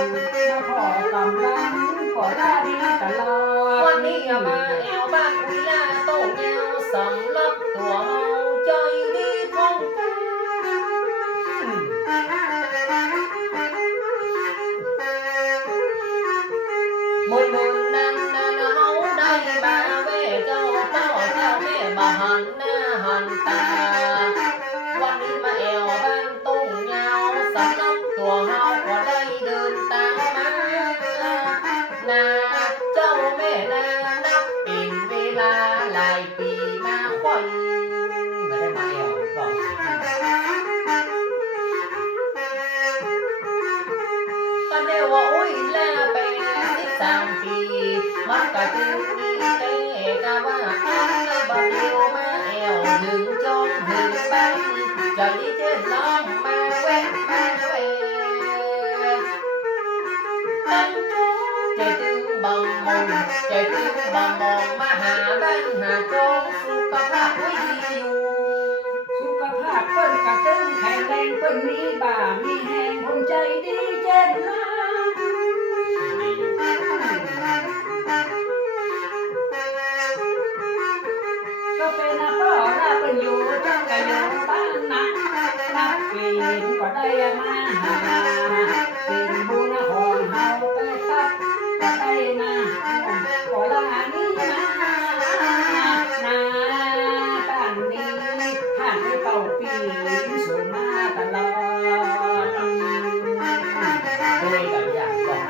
มาขอกำลังขอได้ดีตลอดวันนี้มาแอวบ้านคุยลาโต้เงาสำรับตัวเฮาใจดีของมือนั้นเฮาได้มาเวเจ้าเจ้าแม่มาหันหน้าหันตาวันนี้มาแอวบ้านตุ้งเงาสำรับตัวเฮาก็ได้เดินตามมานาเจ้าแม่นานับเป็นเวลาหลายปีมาคอยไม่ได้มาแอวก่อนก็เดียวว่าอุ้ยแล้วเป็น13 ปีมันก็ถึงมีเตะกะว่าบาเดียวมาแอวถึงจงถึงบ้านใจเจ็ดน้องมาแวะมาแวะตั้งใจตึงบังมองใจตึงบังมองมาหาบ้านหาจงสุขภาพไม่ดีอยู่สุขภาพเปิ้นกระตึงแข็งแรงเปิ้นมีบ่ามีแหงผมใจดีเจ็ดล้านก็เป็นพ่อราเป็นอยู่จังก็อยู่บ้านนับปีก็ได้มาหาเป็นบุญของเฮาแต่ตัดก็ได้มาก็ลานี้มานาบ้านนี้ท่านให้เป่าปีสูงมาตลอดโดยกับอย่างก่อน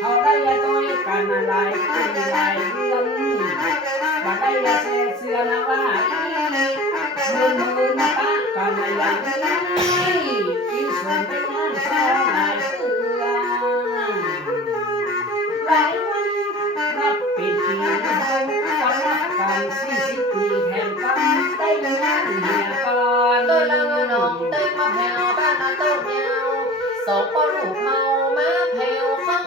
เขาได้ตัวกันอะไรหลายเดือนมาได้เสื้อนะว่ามือนะปะกันอย่างนี้ที่ส่งไปงานสาวหลายเสื้อหลายวันรับปิดปีเฮาสำนักกัน40 ปีแห่งกันได้งานเหียก่อนโดยละน้องได้มาแผ่วบ้านโต้เงาสองพ่อลูกเมามาแผ่วข้าง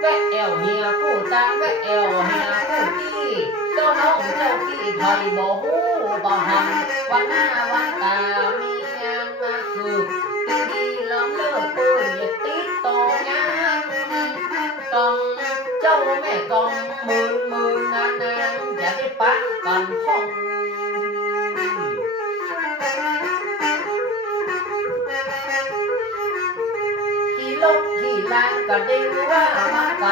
แวะแอวเฮียผู้ตาแวะแอวเฮียผู้ที่เจ้าน้องเจ้าที่ไทยบ่ฮู้บ่หันวันหน้าวันตามีงานมาคือตีดีล้อมเลิกปืนอย่าติดต่องานกำเจ้าแม่กำมือนานอย่าได้ปะกันพ่องขี่รถขี่ลานก็ได้รู้ว่ามาไกล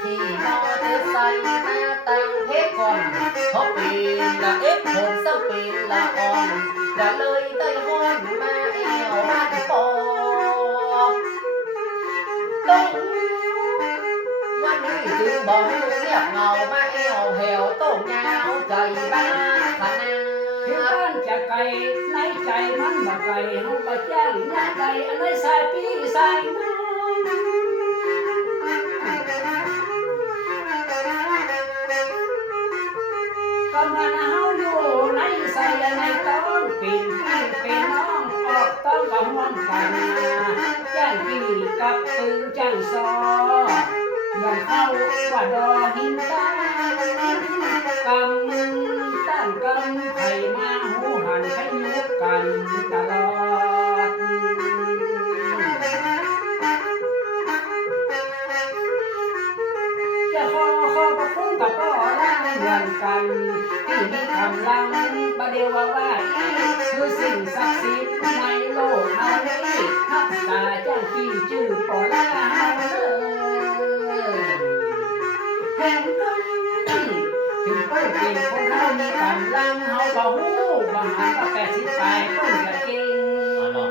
ขี่มอเตอร์ไซค์มาตั้งเพชรก่อนเขาปีนละคนสักปีนละอ่อนก็เลยได้ห้อนมาแอวบ้านปอต้องวันนี้ถึงบอกเรียบเงามาแอวแถวโต้เงาใจบ้านขนาที่บ้านจะไกลในใจมันบ่ไกลเฮาบ่แจ้งยาไกลอันไหนสายปีสายมาก็มันเฮาอยู่ในใส่ในต้องปีนพี่เป็นน้องออกต้องกับห่วงกันจ้างพี่กับตึงจ้างซออย่างเข้าว่าดอหินตากำตั้งกำไข่มาหูหันให้ยุกกันตลอดจะขอพระคุณกับพ่อร่างเหมือนกันที่มีกำลังประเดี๋ยวว่าคือสิ่งศักดิ์สิทธิ์ในโลกเฮานี้ทักษะจ้างที่ชื่อปอล่าเฮาแห่งกันถึงเปิ้นเป็นคนเฮามีกำลังเฮาบ่ฮู้บางอันก็80 ปลายเปิ้นก็เก่งอ๋อเนาะ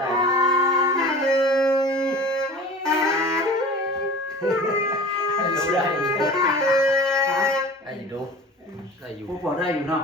ก็ได้รู้ได้ได้อยู่ได้อยู่พวกพอได้อยู่เนาะ